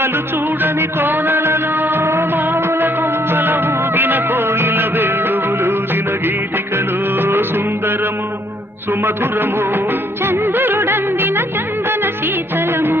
చుక్కలు చూడని కోనలలో మామూల కొమ్మల ఊగిన కోయిల వేణువులూదిన గీతికలో సుందరము సుమధురము చంద్రుడందిన చందన శీతలము